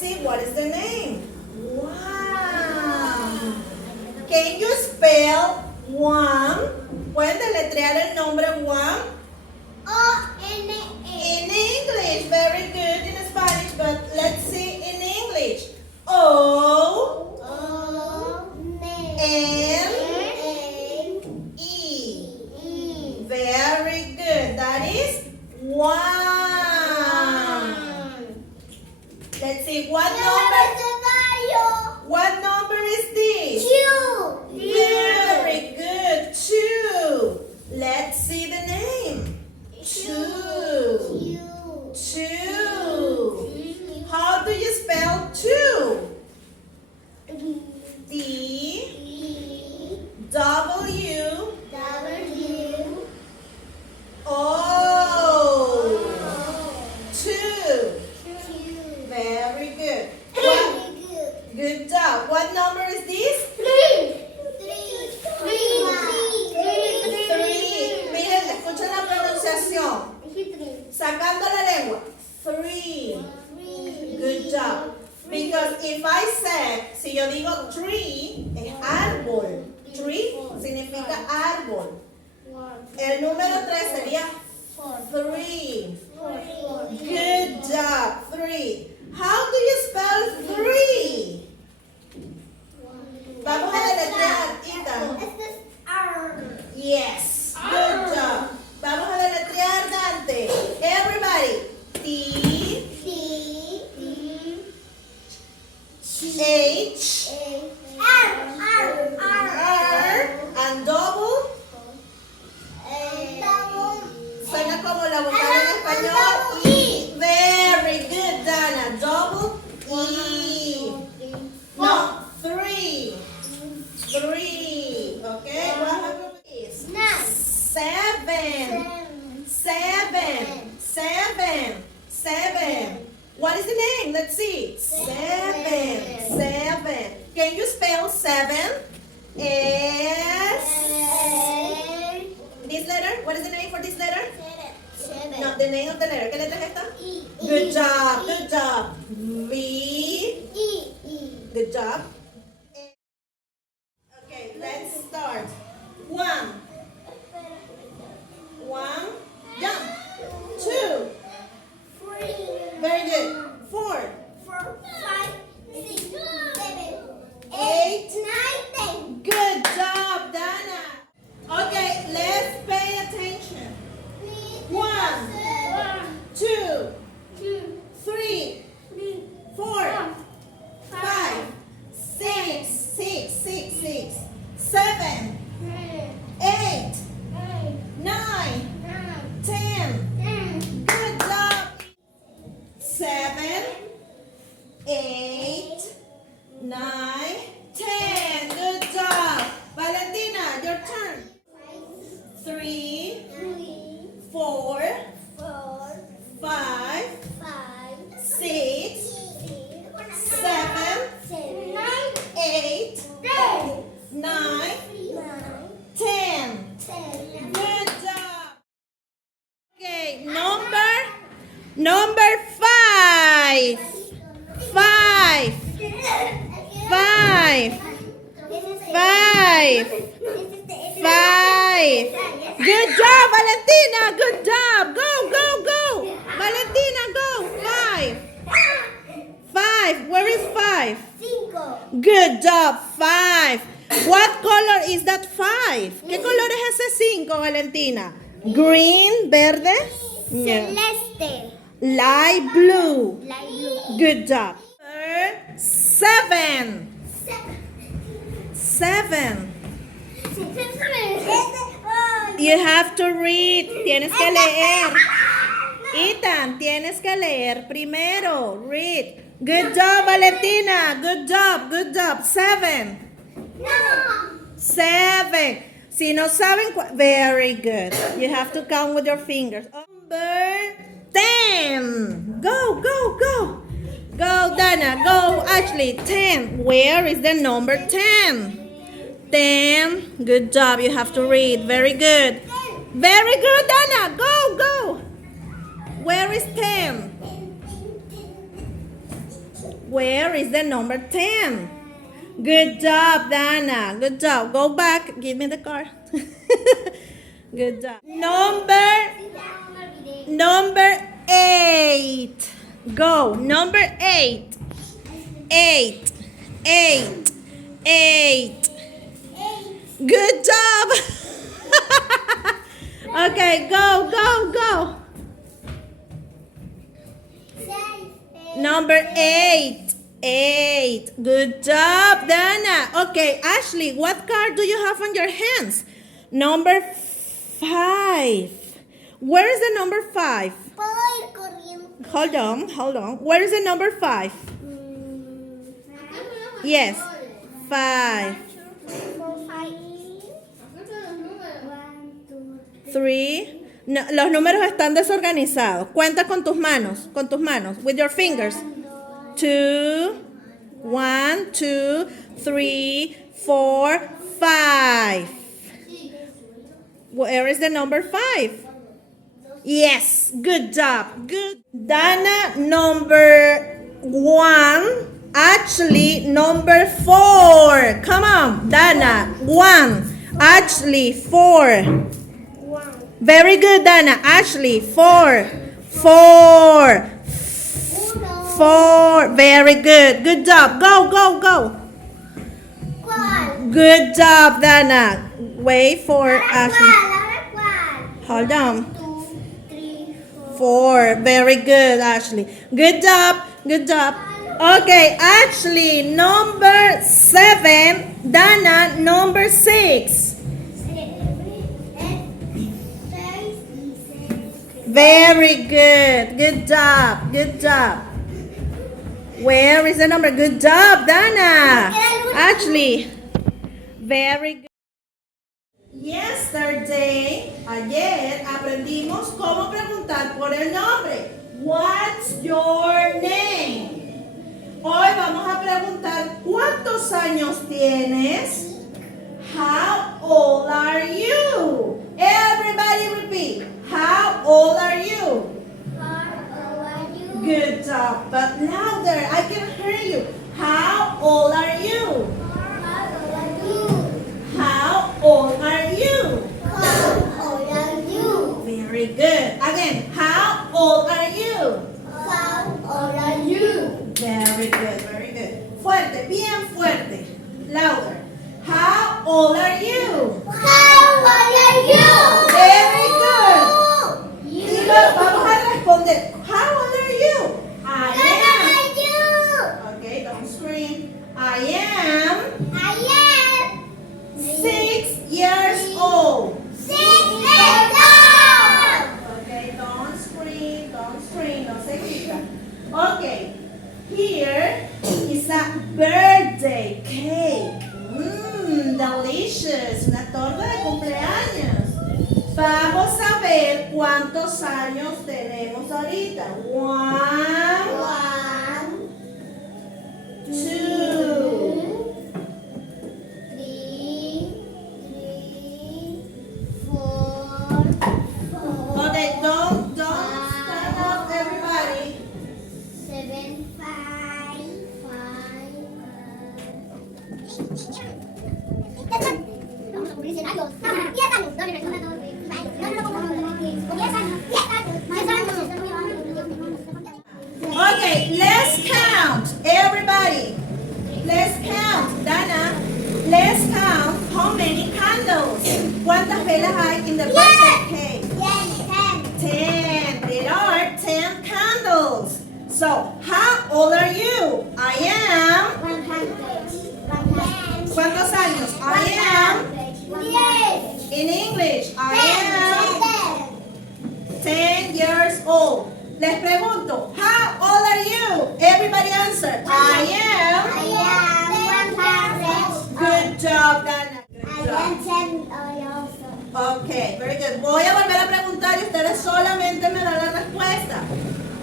see, what is the name? One. Can you spell one? ¿Pueden deletrear el nombre one? O-N-E. In English, very good in Spanish, but let's see in English. O N-E. Very good. That is one. Let's see, what number is this? Very good. Two. Let's see the name. Two. How do you spell two? D W O. Two. Very good. Good job. What number is this? Three. Miren, escuchen la pronunciación. Sacando la lengua. Three. Good job. Because if I say, si yo digo tree, es árbol. Tree significa árbol. El número 3 sería three. Good job. Three. How do you spell three? Vamos a deletrear, Ethan. Yes. Good job. Vamos a deletrear, Dante. Everybody. T H R and double. Suena como la vocal en español. E. Very good, Dana. Double E. No, three. Okay. What happened is seven. What is the name? Let's see. Seven. Can you spell seven? S. This letter? What is the name for this letter? No, the name of the letter. ¿Qué letra es esta? Good job. V. Good job. Okay, let's start. One. Jump. Two. Very good. Four. 8. Good job, Dana. Okay, let's pay attention. 1, 2, 3, 4, 5, 6, 7, 8, 9, 10. Good job. 7, 8, 9, 10. Good job. Valentina, your turn. 3, 4, 5, 6, 7, 8, 9, 10. Good job. Okay, number 5. 5. Good job, Valentina. Good job. Go. Valentina, go. 5. Where is 5? Good job. 5. What color is that 5? ¿Qué color es ese 5, Valentina? Green, verde. Celeste. Light blue. Good job. 7. You have to read. Tienes que leer. Ethan, tienes que leer primero. Read. Good job, Valentina. Good job. 7. 7. Si no saben, very good. You have to count with your fingers. Number 10. Go. Go, Dana. Go, Ashley. 10. Where is the number 10? 10. Good job. You have to read. Very good. Very good, Dana. Go. Where is 10? Where is the number 10? Good job, Dana. Good job. Go back. Give me the card. Good job. Number 8. Go. Number 8. 8. 8. 8. Good job. Okay, go, go, go. Number 8. 8. Good job, Dana. Okay, Ashley, what card do you have on your hands? Number 5. Where is the number 5? Hold on. Where is the number 5? Yes, 5. 3. No, los números están desorganizados. Cuenta con tus manos, with your fingers. 2, 1, 2, 3, 4, 5. Where is the number 5? Yes, good job. Good. Dana, number 1. Actually, number 4. Come on, Dana. 1. Actually, 4. Very good, Dana. Ashley, 4. 4. 4. Very good. Good job. Go, go, go. Good job, Dana. Wait for Ashley. Hold on. 4. Very good, Ashley. Good job. Good job. Okay, Ashley, number 7. Dana, number 6. Very good. Good job. Good job. Where is the number? Good job, Dana. Actually, very good. Yesterday, ayer, aprendimos cómo preguntar por el nombre. What's your name? Hoy vamos a preguntar ¿cuántos años tienes? How old are you? Everybody repeat. How old are you? Good job, but louder. I can hear you. How old are you? How old are you? Very good. Again, how old are you? Very good, very good. Fuerte, bien fuerte. Louder. How old are you? Very good. Vamos a responder. How old are you? I am. Okay, don't scream. I am 6 years old. Okay, don't scream, no se grita. Okay, here is a birthday cake. Delicious, una torta de cumpleaños. Vamos a ver cuántos años tenemos ahorita. 1, 2, 3, 4. Okay, don't stand up, everybody. 7, 5. Okay, let's count, everybody. Let's count, Dana. Let's count how many candles. ¿Cuántas velas hay in the birthday cake? 10. There are 10 candles. So, how old are you? I am. 100. ¿Cuántos años? I am. In English, I am 10 years old. Les pregunto, how old are you? Everybody answer. I am. 100. Good job, Dana. Good I am job. 10 also. Okay, very good. Voy a volver a preguntar y ustedes solamente me dan la respuesta.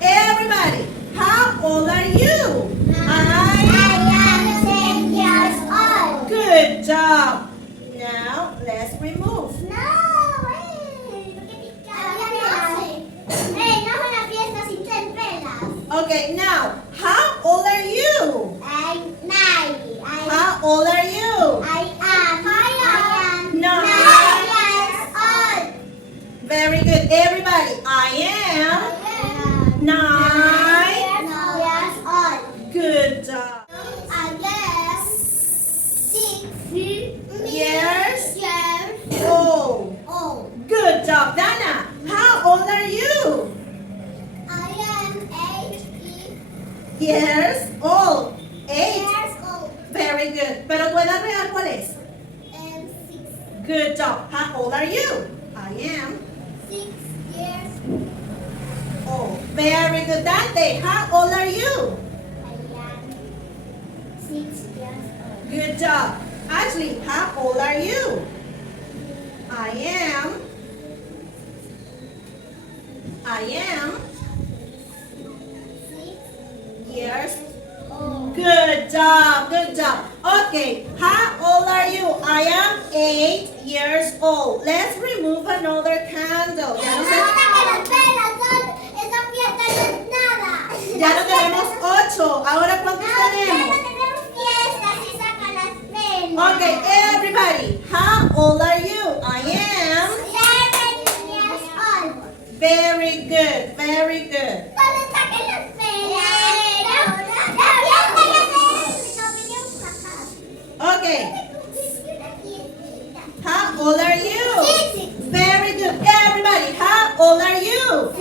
Everybody, how old are you? I am 10 years old. Good job. Now, let's remove. No, no es una fiesta sin 10 velas. Okay, now, how old are you? everybody. I am 9 years old. Good job. I am 6 Years years old. old. Good job. Dana, how old are you? I am 8 Years old. 8. years old. Very good. Pero tu edad real, ¿cuál es? And 6 Good job. How old are you? I am 6 years old. Very good. Dante, how old are you? I am 6 years old. Good job. Ashley, how old are you? I am 6 years. old. Good job. Good job. Okay, how old are you? I am 8 years old. Let's remove another candle. Ya no, Esa fiesta no es nada. ya no tenemos 8. Ahora, ¿cuántos tenemos? tenemos fiesta si sacan las velas. Okay, everybody, how old are you? I am 7 years old. very good, very good. Solo saquen las velas. Okay, how old are you? Very good. Everybody, how old are you?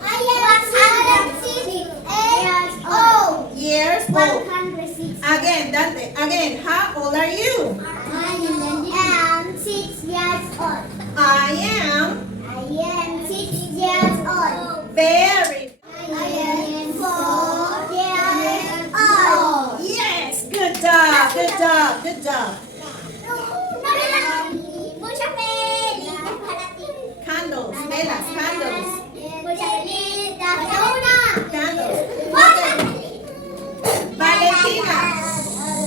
I am 6 years old. Years old. 106. Again, Dante, again, how old are you? I am 6 years old. I am 6 years old. very. I am 4 years old. Yes, good job, good job, good job. Muchas velitas para ti. Candles, velas, candles, Muchas velitas para una. candles. Otra Okay. Valentina,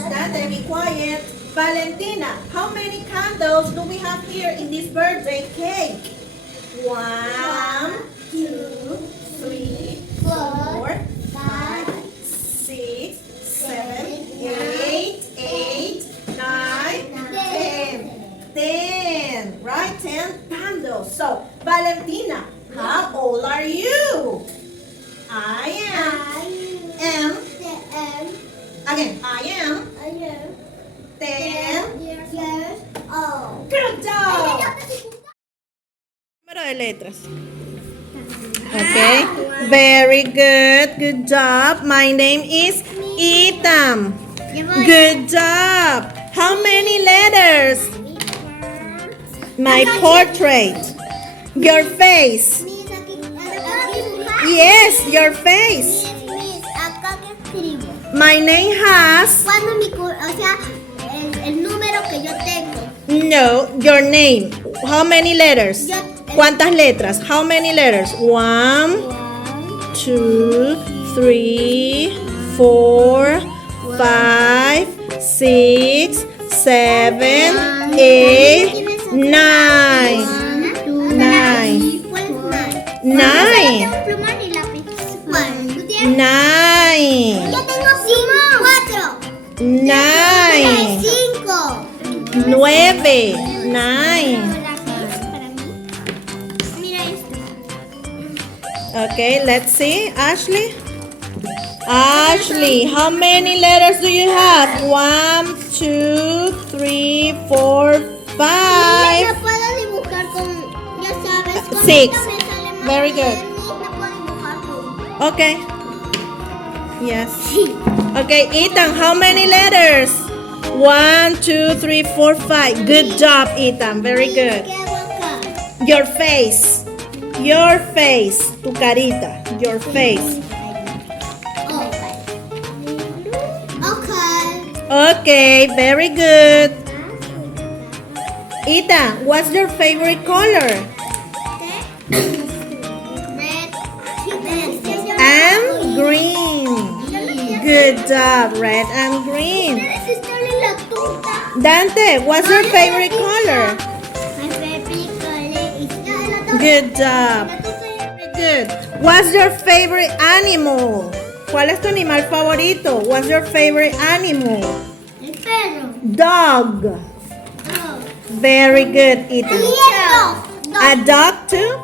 Dante, be quiet. Valentina, how many candles do we have here in this birthday cake? 1, 2, 3, 4, 5, 6, 7, 8, 8, 9, 10. 10, right? 10 candles. So, Valentina, how old are you? I am, again, I am 10. years old. Good job. Número de letras. Okay, very good. Good job. My name is Ethan. Good job. How many letters? My portrait. Your face. Yes, your face. Acá que escribo. My name has. Cuando o sea, el número que yo tengo. No, your name. How many letters? ¿Cuántas letras? How many letters? 1, 2, 3, 4, 5, 6, 7, 8, 9. 9. 9. Plumón y lápiz. 9. Yo tengo 4. 9. 5. 9. 9. Mira esto. Okay, let's see. Ashley? Ashley, how many letters do you have? 1, 2, 3, 4, 5. Yo puedo dibujar con, ya sabes, con 6. esto me sale más Very bien. good. No puedo dibujar con. Okay. Yes. Okay, Ethan, how many letters? 1, 2, 3, 4, 5. Good job, Ethan. Very good. ¿Qué hago acá? Your face. Your face. Tu carita. Your face. Oh. Okay. Okay, very good. Ethan, what's your favorite color? And green. Good job, red and green. Dante, what's your favorite color? My favorite color is Good job. Good. What's your favorite animal? ¿Cuál es tu animal favorito? What's your favorite animal? el perro. Dog. Oh. Very good, Ethan. Perro. A dog too?